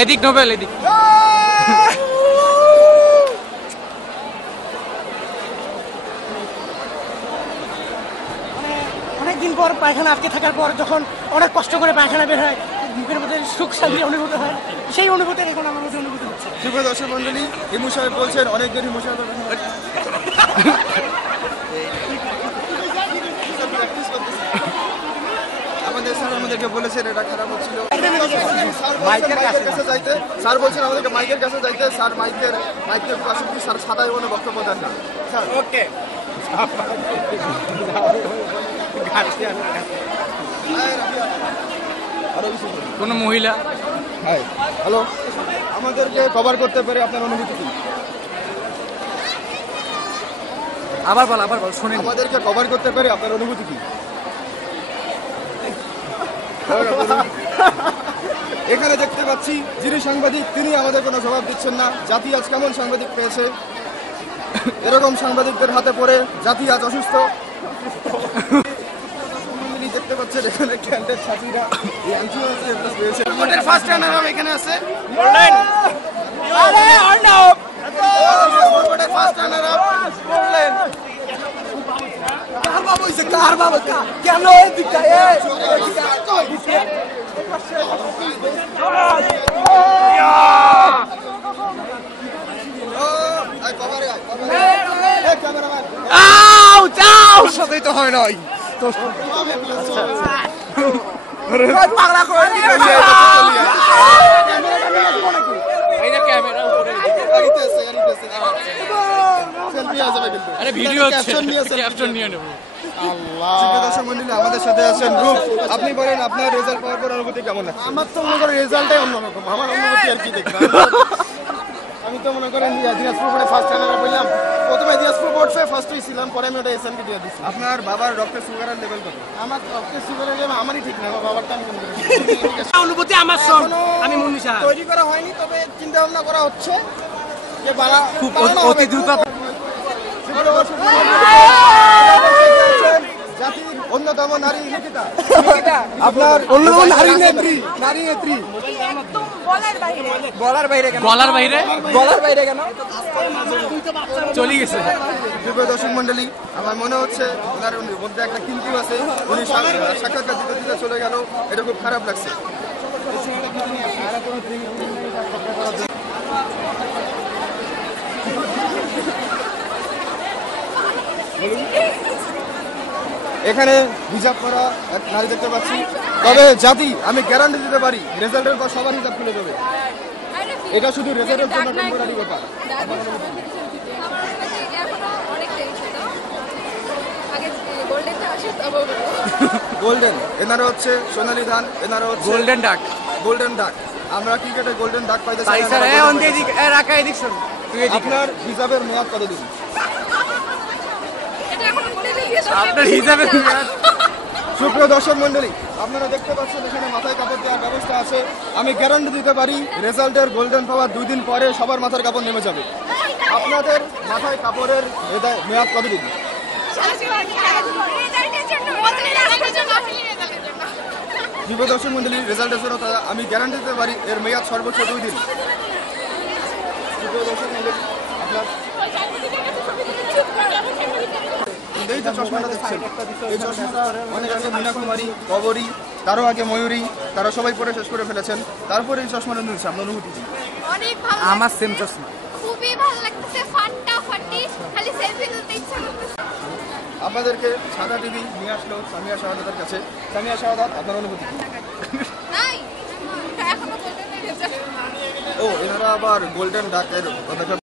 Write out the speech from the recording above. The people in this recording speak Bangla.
এদিক নোবেল এদিক। অনেকদিন পর পায়খানা আটকে থাকার পর যখন অনেক কষ্ট করে পায়খানা বের হয়, মুখের মধ্যে সুখ শান্তি অনুভূত হয়, সেই অনুভূতির এখন আমার মধ্যে অনুভূতি হচ্ছে। শুভ দর্শক মন্ডলী, হিমু সাহেব বলছেন অনেকদিন হিমু সাহেব আমাদের স্যার আমাদেরকে বলেছেন এটা খারাপ হচ্ছিল, মাইকের কাছে যাইতে। স্যার বলছেন আমাদেরকে মাইকের কাছে যাইতে। স্যার মাইকের পাশে কি স্যার সাদাই কোনো বক্তব্য দেন না। স্যার ওকে কোনো মহিলা হ্যালো, আমাদেরকে কভার করতে পেরে আপনার অনুভূতি কি? আবার বল শুনে। আমাদেরকে কভার করতে পেরে আপনার অনুভূতি কি? এখানে দেখতে পাচ্ছি যিনি সাংবাদিক তিনি আমাদের কোনো জবাব দিচ্ছেন না। জাতি আজ কেমন সাংবাদিক পেয়েছে? এরকম সাংবাদিকদের হাতে পড়ে জাতি আজ অসুস্থ। দেখতে পাচ্ছেন এখানে ক্যান্ডের ছাত্রীরা পেয়েছে। ফার্স্ট রানার এখানে আছে বললেন আরে অর্ণব ফার্স্ট রানার বললেন কার বাবা হইছে কার বাবা কেন এদিকে সাথেই তো হয় নাই তো আমাদের সাথে আছেন রূপ। আপনি বলেন আপনার রেজাল্ট পাওয়ার পর অনুভূতি কেমন লাগছে? আমার তো মনে করেন রেজাল্টটাই অন্যরকম। আমার অনুভূতি আর কি দেখবেন, আমি তো মনে করেন দিনাজপুর বোর্ডে ফার্স্ট রানার বললাম। প্রথমে দিনাজপুর বোর্ড ফার্স্ট হয়েছিলাম, পরে আমি ওটা এসএনকে দিয়ে দিচ্ছি। আপনার বাবার রক্তের সুগারের লেভেল কত? আমার রক্তের সুগারের লেভেল আমারই ঠিক না, আমার বাবারটা আমি অনুভূতি আমার সব আমি মুন্নিশা তৈরি করা হয়নি, তবে চিন্তা ভাবনা করা হচ্ছে যে খুব অতি দ্রুত। জাতির অন্যতম নারী নিকিতা, আপনার অন্যতম নারী নেত্রী গলার বাইরে কেন চলে গেছে। প্রিয় দর্শক মন্ডলী, আমার মনে হচ্ছে ওনার মধ্যে একটা কিন্তু আছে। উনি সাক্ষাৎকার দিতে দিতে চলে গেল, এটা খুব খারাপ লাগছে। এখানে হিজাব করা এক নারী দেখতে পাচ্ছি। তবে জাতি আমি গ্যারান্টি দিতে পারি রেজাল্টের পর সবার হিজাব খুলে দেবে। এটা শুধু রেজাল্টের জন্য টেম্পোরারি ব্যাপার। গোল্ডেন, এনারা হচ্ছে সোনালী ধান, এনারা হচ্ছে গোল্ডেন ডাক। আমরা ক্রিকেটে গোল্ডেন ডাক পাইতে চাই। আপনার হিজাবের মেয়াদ কতদিন? আপনার হিসাবে সুপ্রিয় দর্শক মন্ডলী, আপনারা দেখতে পাচ্ছেন এখানে মাথায় কাপড় দেওয়ার ব্যবস্থা আছে। আমি গ্যারান্টি দিতে পারি রেজাল্টের গোল্ডেন পাওয়ার 2 দিন পরে সবার মাথার কাপড় নেমে যাবে। আপনাদের মাথায় কাপড়ের মেয়াদ কতদিন? প্রিয় দর্শক মন্ডলী, রেজাল্টের জন্য আমি গ্যারান্টি দিতে পারি এর মেয়াদ সর্বোচ্চ 2 দিন। প্রিয় দর্শক মন্ডলী, আপনার এই যে চশমাটা দেখছেন, এই চশমাটা অনেক আগে মীনা কুমারী, কবরী, তারও আগে ময়ূরী, তারা সবাই পরে শেষ করে ফেলেছেন। তারপরে এই চশমাটা নিয়েছে, আপনার অনুভূতি কি? অনেক ভালো, আমার সেম চশমা, খুবই ভালো লাগতেছে। ফাটাফাটি খালি সেলফি তুলতে ইচ্ছা করতেছে। আমাদেরকে সাদা টিভি নিয়ে আসলো সামিয়া শাহাদাতের কাছে। সামিয়া শাহাদাত, আপনার অনুভূতি কি? নাই এখনো গোল্ডেন রেজাল্ট। ও, এনারা আবার গোল্ডেন ডাকের কথা